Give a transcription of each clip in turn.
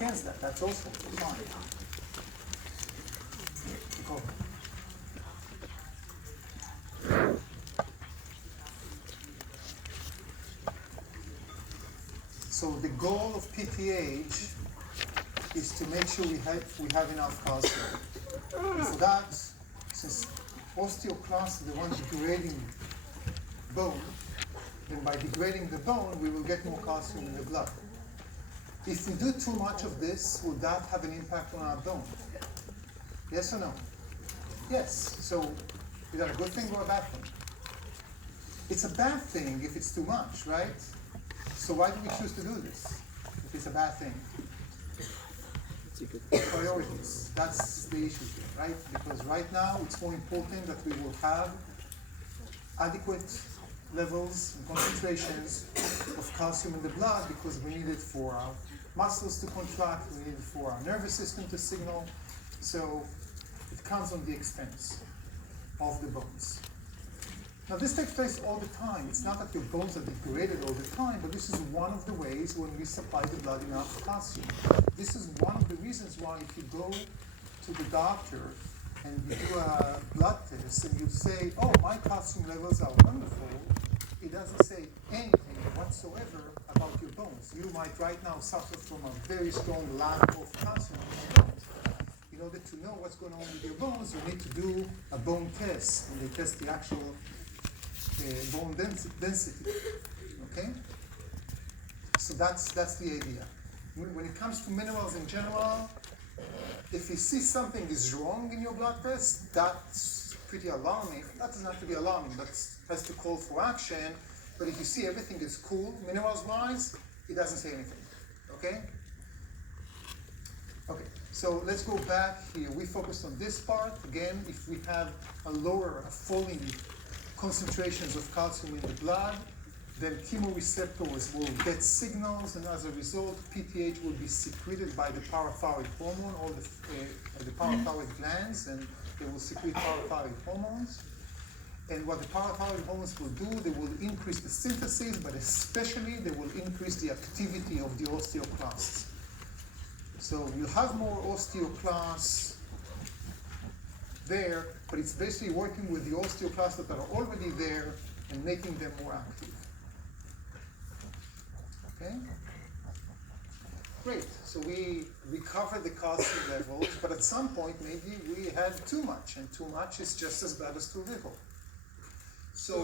against that. That's also fine. Go. So the goal of PTH is to make sure we have enough calcium. And for that, since osteoclasts are the one degrading bone, then by degrading the bone, we will get more calcium in the blood. If we do too much of this, will that have an impact on our bone? Yes or no? Yes. So is that a good thing or a bad thing? It's a bad thing if it's too much, right? So why do we choose to do this if it's a bad thing? Priorities. That's the issue here, right? Because right now it's more important that we will have adequate levels and concentrations of calcium in the blood because we need it for our muscles to contract, we need it for our nervous system to signal. So it comes on the expense of the bones. Now this takes place all the time. It's not that your bones are degraded all the time, but this is one of the ways when we supply the blood enough calcium. This is one of the reasons why if you go to the doctor and you do a blood test and you say, oh, my calcium levels are wonderful, it doesn't say anything whatsoever about your bones. You might right now suffer from a very strong lack of calcium in your bones. In order to know what's going on with your bones, you need to do a bone test, and they test the actual bone density. Okay? So that's the idea. When it comes to minerals in general, if you see something is wrong in your blood test, that's pretty alarming. That doesn't have to be alarming, but has to call for action. But if you see everything is cool, minerals-wise, it doesn't say anything. Okay? Okay, so let's go back here. We focused on this part. Again, if we have falling concentrations of calcium in the blood, then chemoreceptors will get signals, and as a result, PTH will be secreted by the parathyroid hormone, or the parathyroid glands, and they will secrete parathyroid hormones. And what the parathyroid hormones will do, they will increase the synthesis, but especially they will increase the activity of the osteoclasts. So you have more osteoclasts there, but it's basically working with the osteoclasts that are already there and making them more active. Okay? Great. So we recovered the calcium levels, but at some point maybe we had too much, and too much is just as bad as too little. So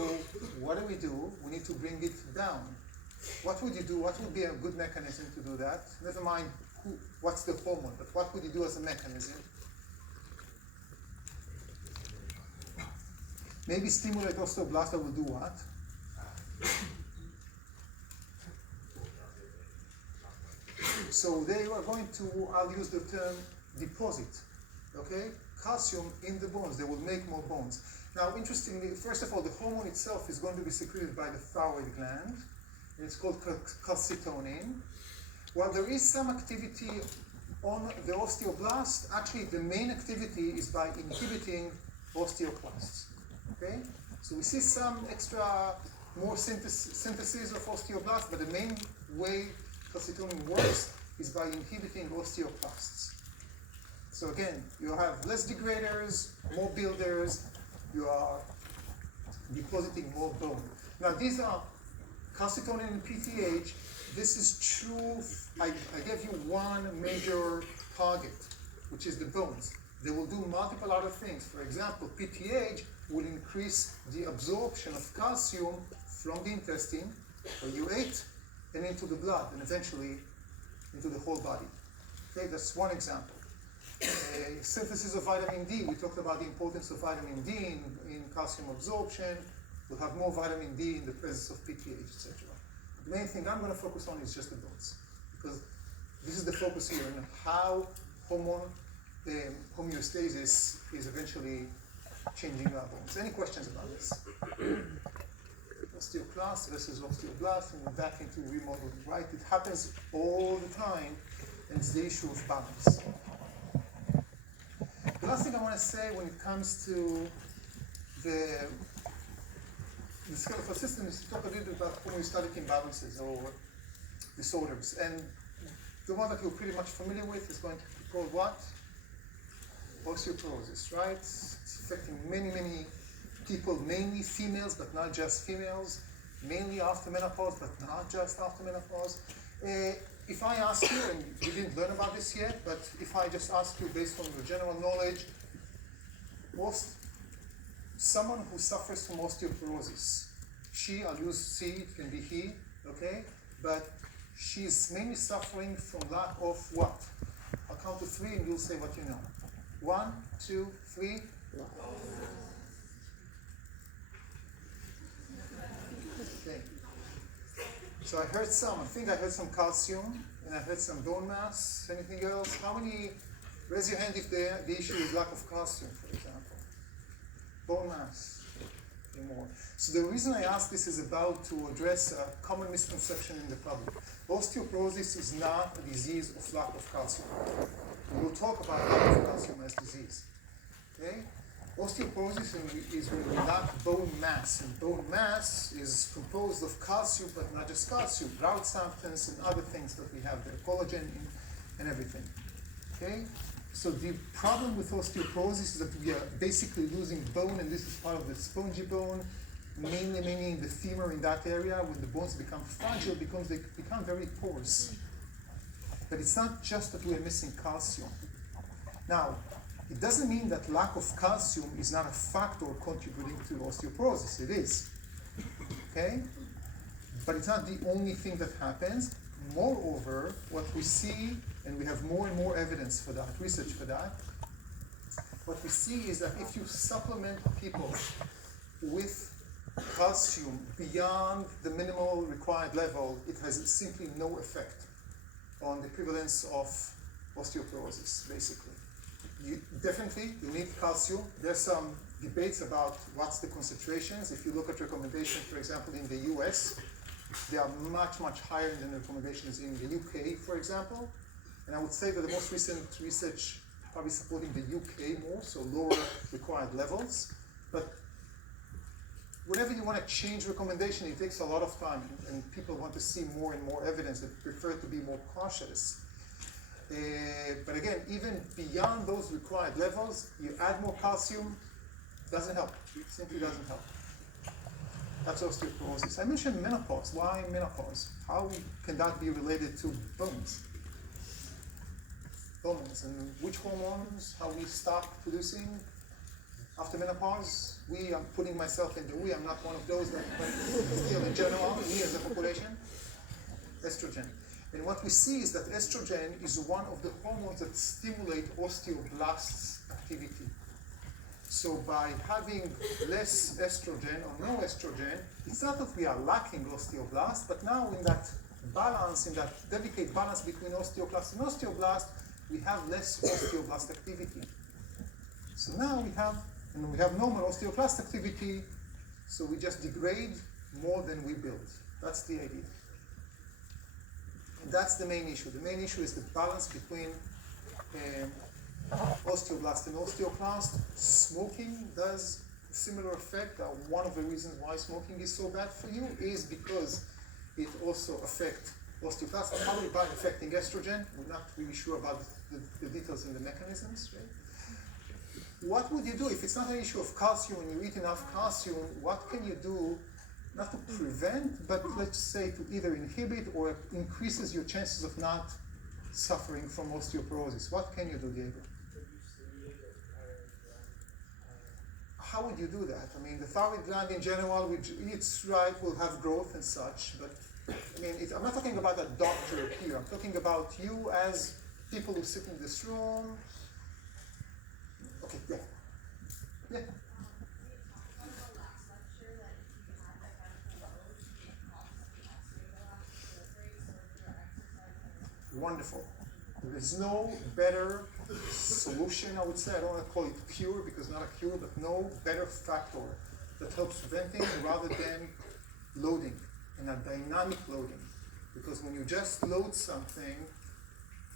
what do? We need to bring it down. What would you do? What would be a good mechanism to do that? Never mind what's the hormone, but what would you do as a mechanism? Maybe stimulate osteoblast that will do what? So they are going to, I'll use the term deposit, okay? Calcium in the bones, they will make more bones. Now, interestingly, first of all, the hormone itself is going to be secreted by the thyroid gland, and it's called calcitonin. While there is some activity on the osteoblast, actually the main activity is by inhibiting osteoclasts, okay? So we see some more synthesis of osteoblasts, but the main way calcitonin works is by inhibiting osteoclasts. So again, you have less degraders, more builders, you are depositing more bone. Now these are calcitonin and PTH. This is true. I gave you one major target, which is the bones. They will do multiple other things. For example, PTH will increase the absorption of calcium from the intestine, where you ate, and into the blood, and eventually into the whole body. Okay, that's one example. Synthesis of vitamin D. We talked about the importance of vitamin D in calcium absorption. We'll have more vitamin D in the presence of PTH, etc. The main thing I'm going to focus on is just the bones, because this is the focus here on how homeostasis is eventually changing our bones. Any questions about this? Osteoclast versus osteoblast, and we're back into remodeling, right? It happens all the time, and it's the issue of balance. The last thing I want to say when it comes to the skeletal system is to talk a little bit about homeostatic imbalances or disorders. And the one that you're pretty much familiar with is going to be called what? Osteoporosis, right? It's affecting many, many people, mainly females, but not just females, mainly after menopause, but not just after menopause. If I ask you, and we didn't learn about this yet, but if I just ask you based on your general knowledge, someone who suffers from osteoporosis, I'll use she, it can be he, okay? But she's mainly suffering from lack of what? I'll count to 3 and you'll say what you know. 1, 2, 3. Okay. So I heard some calcium, and I heard some bone mass. Anything else? How many? Raise your hand if the issue is lack of calcium, for example. Bone mass. Okay, more. So the reason I ask this is about to address a common misconception in the public. Osteoporosis is not a disease of lack of calcium. We will talk about lack of calcium as disease. Okay? Osteoporosis is when we lack bone mass, and bone mass is composed of calcium, but not just calcium, grout substance and other things that we have there, collagen and everything. Okay? So the problem with osteoporosis is that we are basically losing bone, and this is part of the spongy bone, mainly in the femur, in that area. When the bones become fragile, they become very porous. But it's not just that we are missing calcium. Now, it doesn't mean that lack of calcium is not a factor contributing to osteoporosis. It is. Okay? But it's not the only thing that happens. Moreover, what we see, and we have more and more evidence for that, research for that, what we see is that if you supplement people with calcium beyond the minimal required level, it has simply no effect on the prevalence of osteoporosis, basically. You need calcium. There's some debates about what's the concentrations. If you look at recommendations, for example, in the US, they are much, much higher than the recommendations in the UK, for example. And I would say that the most recent research probably supporting the UK more, so lower required levels. But whenever you want to change recommendation, it takes a lot of time, and people want to see more and more evidence. They prefer to be more cautious. But again, even beyond those required levels, you add more calcium, doesn't help. It simply doesn't help. That's osteoporosis. I mentioned menopause. Why menopause? How can that be related to bones? Bones, and which hormones, how we stop producing after menopause? I'm putting myself in the we, I'm not one of those, but still in general, we as a population, estrogen. And what we see is that estrogen is one of the hormones that stimulate osteoblasts activity. So by having less estrogen or no estrogen, it's not that we are lacking osteoblasts, but now in that balance, in that delicate balance between osteoclast and osteoblast, we have less osteoblast activity. So now we have normal osteoclast activity, so we just degrade more than we build. That's the idea. And that's the main issue. The main issue is the balance between osteoblast and osteoclast. Smoking does a similar effect. One of the reasons why smoking is so bad for you is because it also affects osteoclast, probably by affecting estrogen. We're not really sure about the details in the mechanisms, right? What would you do if it's not an issue of calcium and you eat enough calcium? What can you do, not to prevent, but let's say to either inhibit or increases your chances of not suffering from osteoporosis? What can you do, Diego? How would you do that? I mean, the thyroid gland in general, which eats right, will have growth and such, but I mean, I'm not talking about a doctor here. I'm talking about you as people who sit in this room. Okay, yeah. Yeah. Wonderful. There is no better solution, I would say. I don't want to call it cure because not a cure, but no better factor that helps preventing rather than loading, and a dynamic loading. Because when you just load something,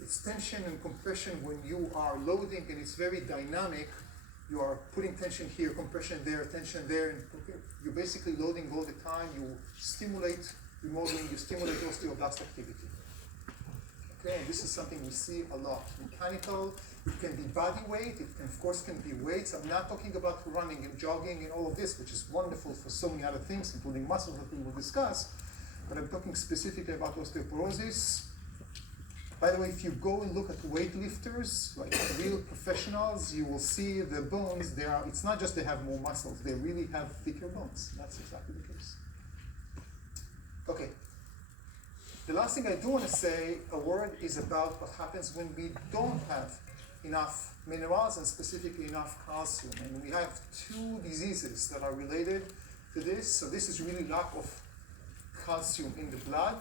it's tension and compression when you are loading, and it's very dynamic. You are putting tension here, compression there, tension there, and you're basically loading all the time. You stimulate remodeling, you stimulate osteoblast activity. Okay, and this is something we see a lot. Mechanical, it can be body weight, it can, of course can be weights. I'm not talking about running and jogging and all of this, which is wonderful for so many other things, including muscles that we will discuss, but I'm talking specifically about osteoporosis. By the way, if you go and look at weightlifters, like real professionals, you will see the bones, it's not just they have more muscles, they really have thicker bones. That's exactly the case. Okay. The last thing I do want to say a word is about what happens when we don't have enough minerals and specifically enough calcium. And we have two diseases that are related to this. So this is really lack of calcium in the blood.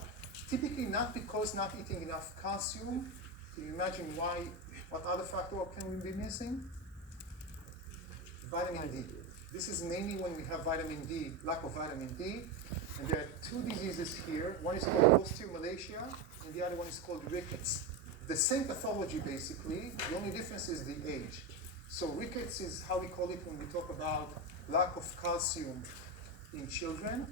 Typically not because not eating enough calcium. Can you imagine what other factor can we be missing? Vitamin D. This is mainly when we have vitamin D, lack of vitamin D. And there are two diseases here. One is called osteomalacia, and the other one is called rickets. The same pathology, basically. The only difference is the age. So rickets is how we call it when we talk about lack of calcium in children,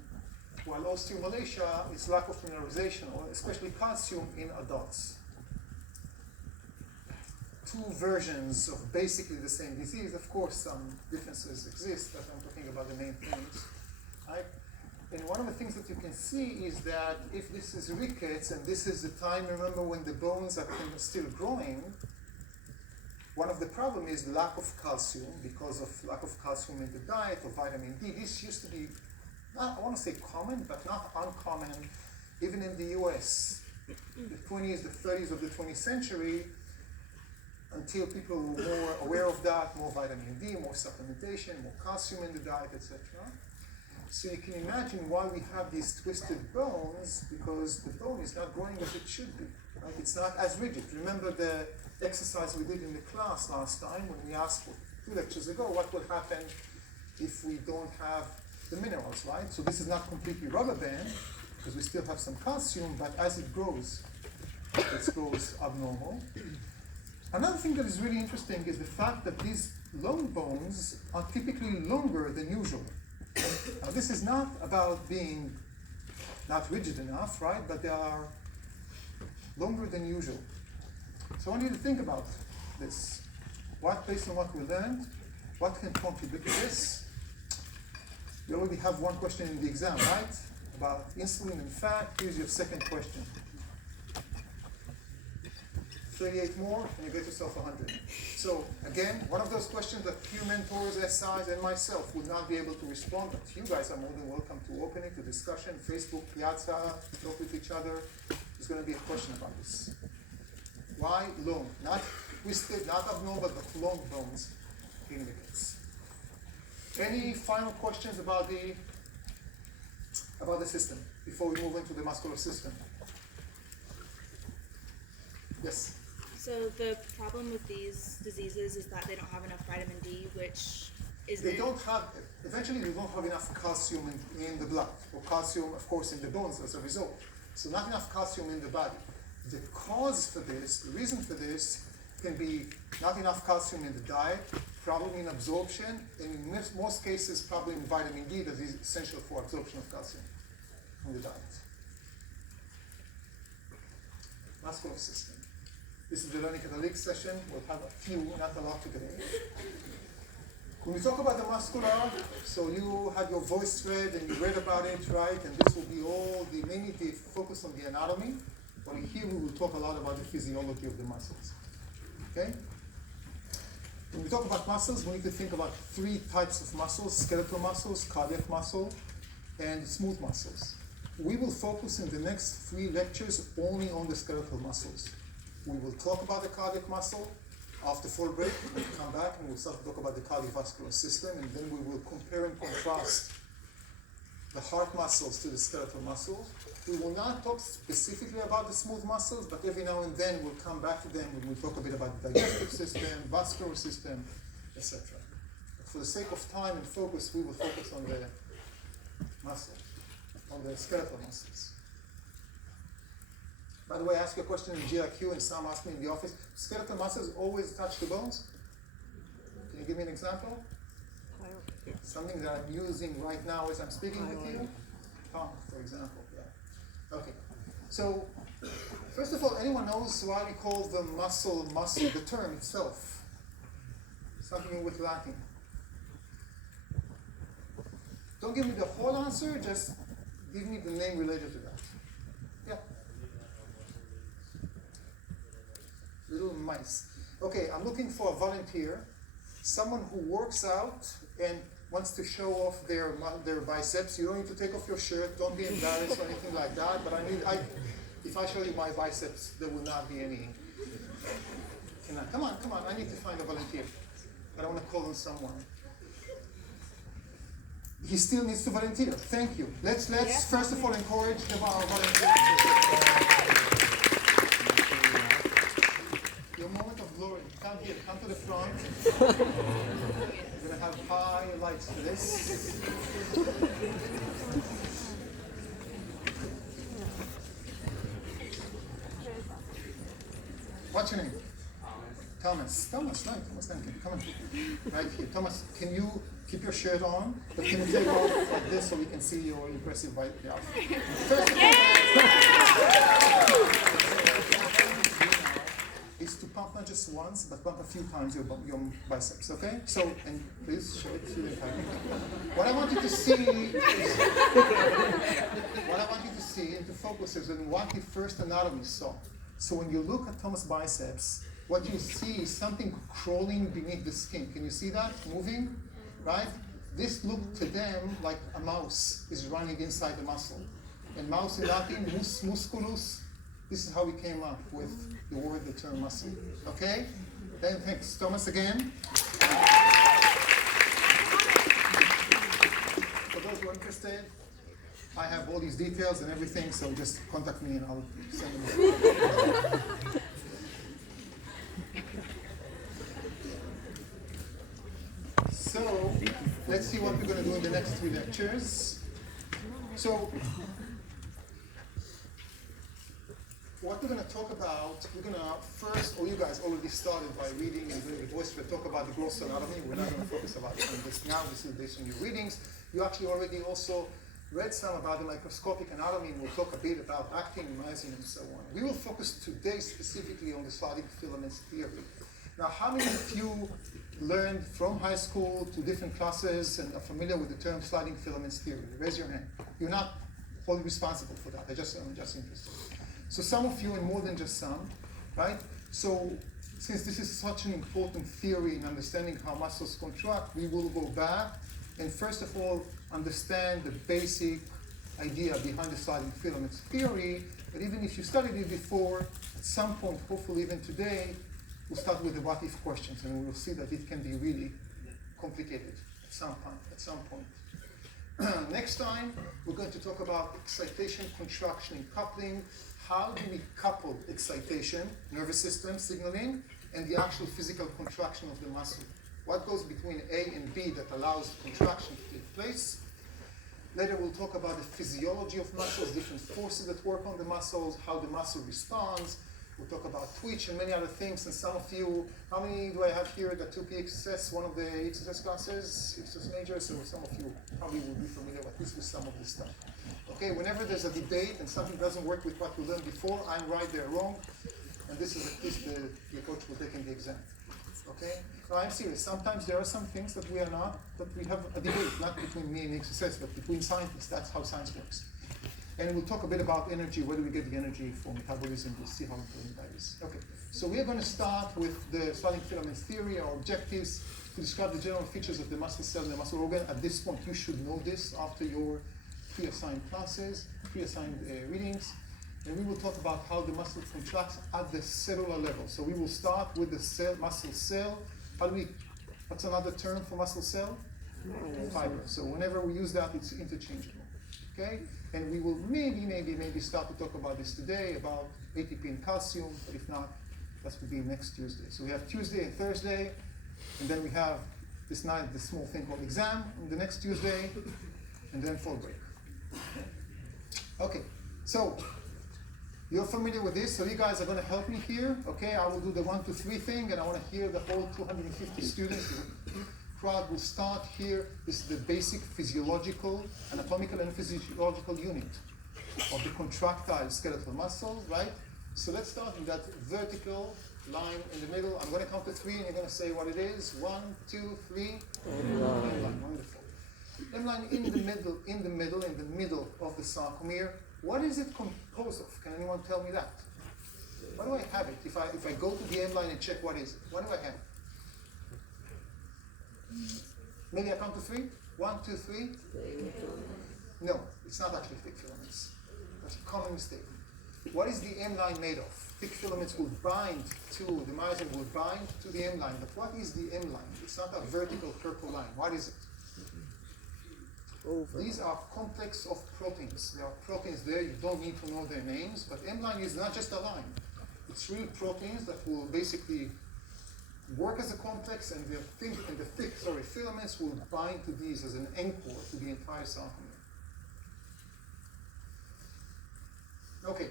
while osteomalacia is lack of mineralization, or especially calcium in adults. Two versions of basically the same disease. Of course, some differences exist, but I'm talking about the main things. Right? And one of the things that you can see is that if this is rickets, and this is the time, remember, when the bones are still growing, one of the problems is lack of calcium, because of lack of calcium in the diet, or vitamin D. This used to be, I want to say common, but not uncommon, even in the US. The 20s, the 30s of the 20th century, until people were more aware of that, more vitamin D, more supplementation, more calcium in the diet, etc. So you can imagine why we have these twisted bones, because the bone is not growing as it should be. Right? It's not as rigid. Remember the exercise we did in the class last time when we asked 2 lectures ago, what will happen if we don't have the minerals, right? So this is not completely rubber band, because we still have some calcium, but as it grows abnormal. Another thing that is really interesting is the fact that these long bones are typically longer than usual. Now this is not about being not rigid enough, right? But they are longer than usual. So I want you to think about this. Based on what we learned, what can contribute to this? You already have one question in the exam, right? About insulin and fat. Here's your second question. 38 more, and you get yourself 100. So again, one of those questions that few mentors, SIs, and myself would not be able to respond, but you guys are more than welcome to open it to discussion, Facebook, Piazza, talk with each other. There's going to be a question about this. Why long? Not twisted, not abnormal, but long bones in rickets. Any final questions about the system before we move into the muscular system? Yes? So the problem with these diseases is that they don't have enough vitamin D, which is... Eventually they don't have enough calcium in the blood, or calcium, of course, in the bones as a result. So not enough calcium in the body. The cause for this, the reason for this, can be not enough calcium in the diet, problem in absorption, and in most cases, probably in vitamin D that is essential for absorption of calcium in the diet. Muscular system. This is the Learning Catalytic session. We'll have a few, not a lot today. When we talk about the muscular, so you had your voice thread and you read about it, right? And this will be mainly the focus on the anatomy. But here we will talk a lot about the physiology of the muscles. Okay? When we talk about muscles, we need to think about 3 types of muscles: skeletal muscles, cardiac muscle, and smooth muscles. We will focus in the next 3 lectures only on the skeletal muscles. We will talk about the cardiac muscle. After full break, we'll come back and we'll start to talk about the cardiovascular system, and then we will compare and contrast the heart muscles to the skeletal muscles. We will not talk specifically about the smooth muscles, but every now and then we'll come back to them and we'll talk a bit about the digestive system, vascular system, etc. But for the sake of time and focus, we will focus on the muscles, on the skeletal muscles. By the way, I asked you a question in GIQ and some asked me in the office, skeletal muscles always touch the bones? Can you give me an example? Something that I'm using right now as I'm speaking with you? Tongue, for example, yeah. Okay. So, first of all, anyone knows why we call the muscle, the term itself? Something with Latin. Don't give me the whole answer, just give me the name related to that. Yeah. Little mice. Okay, I'm looking for a volunteer, someone who works out and wants to show off their biceps. You don't need to take off your shirt, don't be embarrassed or anything like that, but if I show you my biceps, there will not be any. Come on, I need to find a volunteer. I don't want to call on someone. He still needs to volunteer. Thank you. Let's first of all encourage our volunteers. Your moment of glory. Come here. Come to the front. We're going to have high lights for this. What's your name? Thomas, thank you. Come on. Right here. Thomas, can you keep your shirt on? But can you take off like this so we can see your impressive white outfit? First is to pump not just once, but pump a few times your biceps, okay? So, and please show it to the camera. What I want you to see and to focus is on what the first anatomy saw. So when you look at Thomas' biceps, what you see is something crawling beneath the skin. Can you see that moving? Right? This looked to them like a mouse is running inside the muscle. And mouse in Latin, mus musculus. This is how we came up with the term muscle. Okay? Then thanks, Thomas, again. For those who are interested, I have all these details and everything, so just contact me and I'll send them. So, let's see what we're going to do in the next 3 lectures. So, what we're going to talk about, we're going to first, you guys already started by reading and doing the voice. We'll talk about the gross anatomy. We're not going to focus about this now. This is based on your readings. You actually already also read some about the microscopic anatomy, and we'll talk a bit about actin, myosin, and so on. We will focus today specifically on the sliding filaments theory. Now, how many of you learned from high school to different classes and are familiar with the term sliding filaments theory? Raise your hand. You're not wholly responsible for that. I'm just interested. So some of you, and more than just some, right? So since this is such an important theory in understanding how muscles contract, we will go back and first of all understand the basic idea behind the sliding filaments theory. But even if you studied it before, at some point, hopefully even today, we'll start with the what-if questions, and we'll see that it can be really complicated at some point. Next time, we're going to talk about excitation, contraction, and coupling. How do we couple excitation, nervous system signaling, and the actual physical contraction of the muscle? What goes between A and B that allows contraction to take place? Later, we'll talk about the physiology of muscles, different forces that work on the muscles, how the muscle responds. We'll talk about twitch and many other things. And some of you, how many do I have here that took EXSS, one of the EXSS classes, EXSS majors? So some of you probably will be familiar with some of this stuff. Okay, whenever there's a debate and something doesn't work with what we learned before, I'm right, they're wrong. And this is at least the approach we'll take in the exam. Okay? No, I'm serious. Sometimes there are some things that we have a debate, not between me and EXSS, but between scientists. That's how science works. And we'll talk a bit about energy. Where do we get the energy for metabolism? We'll see how important that is. Okay, so we are going to start with the sliding filaments theory. Our objectives to describe the general features of the muscle cell and the muscle organ. At this point, you should know this after your pre-assigned classes, pre-assigned readings. And we will talk about how the muscle contracts at the cellular level. So we will start with the muscle cell. What's another term for muscle cell? Fiber. So whenever we use that, it's interchangeable. Okay? And we will maybe start to talk about this today, about ATP and calcium, but if not, that will be next Tuesday. So we have Tuesday and Thursday, and then we have this night, this small thing called exam on the next Tuesday, and then fall break. Okay, so you're familiar with this, so you guys are going to help me here. Okay, I will do the 1, 2, 3 thing, and I want to hear the whole 250 students. Crowd will start here. This is the basic physiological, anatomical and physiological unit of the contractile skeletal muscles, right? So let's start with that vertical line in the middle. I'm going to count to 3 and you're going to say what it is. 1, 2, 3. M-line. Wonderful. M-line in the middle of the sarcomere. What is it composed of? Can anyone tell me that? What do I have it? If I go to the M-line and check what is it, what do I have? Maybe I count to 3? 1, 2, 3. No, it's not actually thick filaments. That's a common mistake. What is the M-line made of? Thick filaments will bind to, the myosin will bind to the M-line. But what is the M-line? It's not a vertical purple line. What is it? These are complex of proteins. There are proteins there, you don't need to know their names, but M-line is not just a line. It's real proteins that will basically work as a complex, and the thick filaments will bind to these as an anchor to the entire sarcomere. Okay,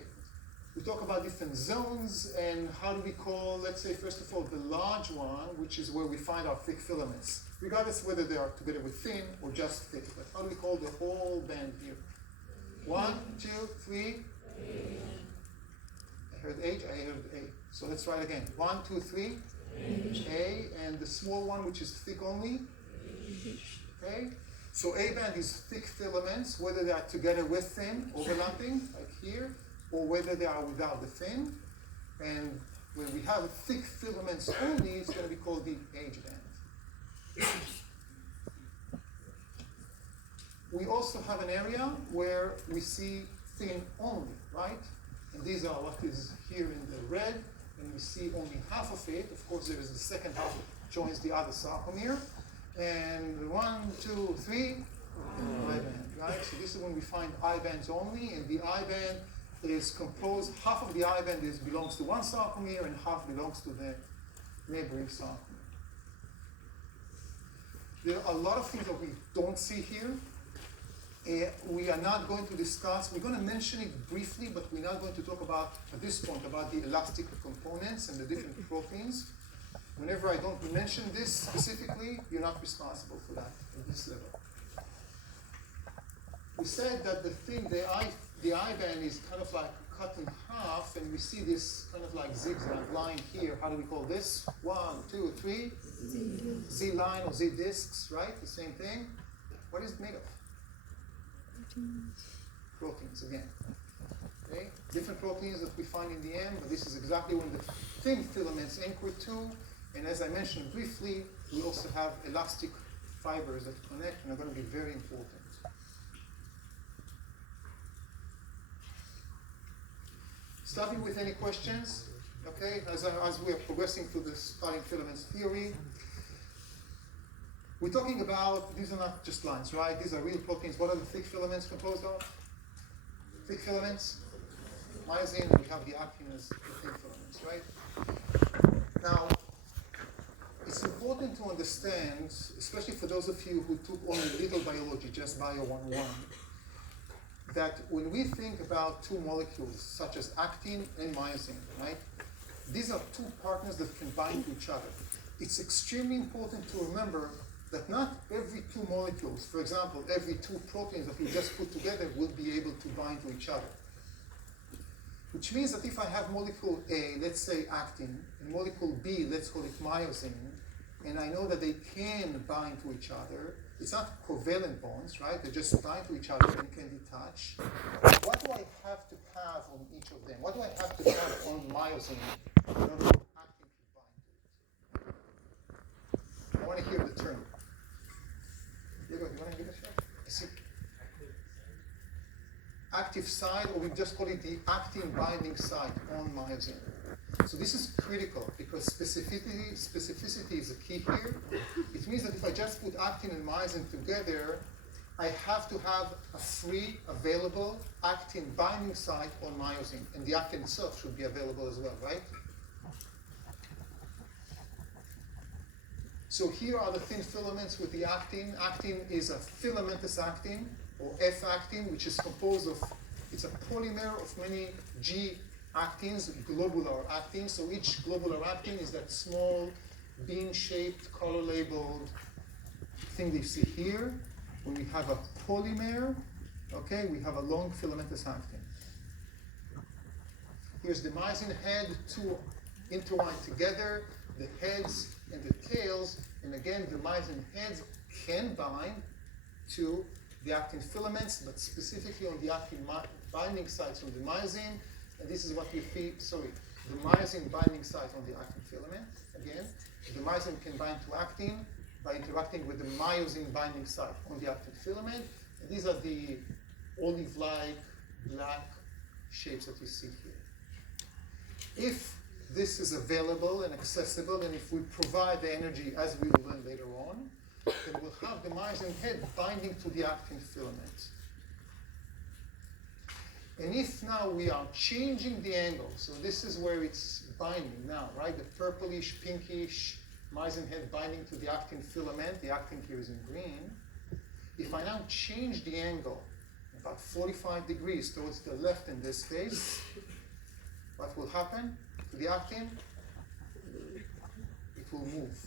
we talk about different zones, and how do we call, let's say, first of all, the large one, which is where we find our thick filaments, regardless whether they are together with thin or just thick. But how do we call the whole band here? 1, 2, 3. I heard H, I heard A. So let's write again. 1, 2, 3. A, and the small one, which is thick only. Okay. So A band is thick filaments, whether they are together with thin, overlapping, like here, or whether they are without the thin. And when we have thick filaments only, it's going to be called the H band. We also have an area where we see thin only, right? And these are what is here in the red, and we see only half of it. Of course, there is the second half that joins the other sarcomere. And 1, 2, 3, I band, right? So this is when we find I bands only, and the I band is composed, half of the I band belongs to one sarcomere and half belongs to the neighboring sarcomere. There are a lot of things that we don't see here. We are not going to discuss, we're going to mention it briefly, but we're not going to talk about, at this point, about the elastic components and the different proteins. Whenever I don't mention this specifically, you're not responsible for that at this level. We said that the I band is kind of like cut in half, and we see this kind of like zigzag line here. How do we call this? 1, 2, 3. Z line or Z discs, right? The same thing. What is it made of? Proteins again. Okay? Different proteins that we find in the end, but this is exactly when the thin filaments anchor to. And as I mentioned briefly, we also have elastic fibers that connect and are going to be very important. Starting with any questions, okay? As we are progressing through the starting filaments theory, we're talking about, these are not just lines, right? These are real proteins. What are the thick filaments composed of? Thick filaments, myosin, and we have the actin as the thick filaments, right? Now, it's important to understand, especially for those of you who took only little biology, just Bio 101, that when we think about two molecules, such as actin and myosin, right? These are two partners that can bind to each other. It's extremely important to remember that not every two molecules, for example, every two proteins that we just put together will be able to bind to each other. Which means that if I have molecule A, let's say actin, and molecule B, let's call it myosin, and I know that they can bind to each other, it's not covalent bonds, right? They just bind to each other and can detach. What do I have to have on each of them? What do I have to have on myosin in order for actin to bind to it? I want to hear the term. Diego, you want to give it a shot? I see. Active site, or we just call it the actin binding site on myosin. So this is critical because specificity is a key here. It means that if I just put actin and myosin together, I have to have a free, available actin binding site on myosin, and the actin itself should be available as well, right? So here are the thin filaments with the actin. Actin is a filamentous actin, or F-actin, which is composed of, it's a polymer of many G-actins, globular actins. So each globular actin is that small, bean-shaped, color-labeled thing that you see here. When we have a polymer, Okay, we have a long filamentous actin. Here's the myosin head, two intertwined together, the heads and the tails, and again, the myosin heads can bind to the actin filaments, but specifically on the actin binding sites on the myosin, and this is what we see, the myosin binding site on the actin filament, again, the myosin can bind to actin by interacting with the myosin binding site on the actin filament, and these are the olive-like black shapes that you see here. If this is available and accessible, and if we provide the energy as we will learn later on, then we'll have the myosin head binding to the actin filament. And if now we are changing the angle, so this is where it's binding now, right? The purplish, pinkish myosin head binding to the actin filament, the actin here is in green. If I now change the angle about 45 degrees towards the left in this case, what will happen to the actin? It will move,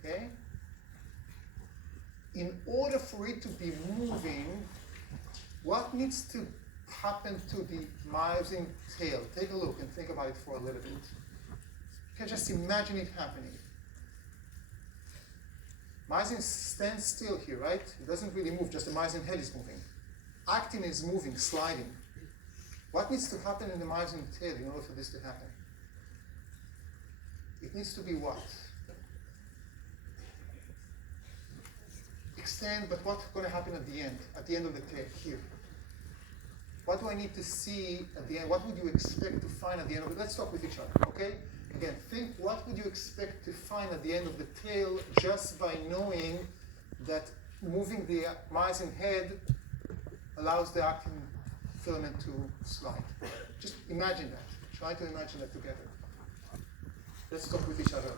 okay? In order for it to be moving, what needs to happen to the myosin tail? Take a look and think about it for a little bit. You can just imagine it happening. Myosin stands still here, right? It doesn't really move, just the myosin head is moving. Actin is moving, sliding. What needs to happen in the myosin tail in order for this to happen? It needs to be what? Extend, but what's going to happen at the end of the tail, here? What do I need to see at the end? What would you expect to find at the end of it? Let's talk with each other, okay? Again, think what would you expect to find at the end of the tail just by knowing that moving the myosin head allows the actin filament to slide. Just imagine that. Try to imagine that together. Let's talk with each other.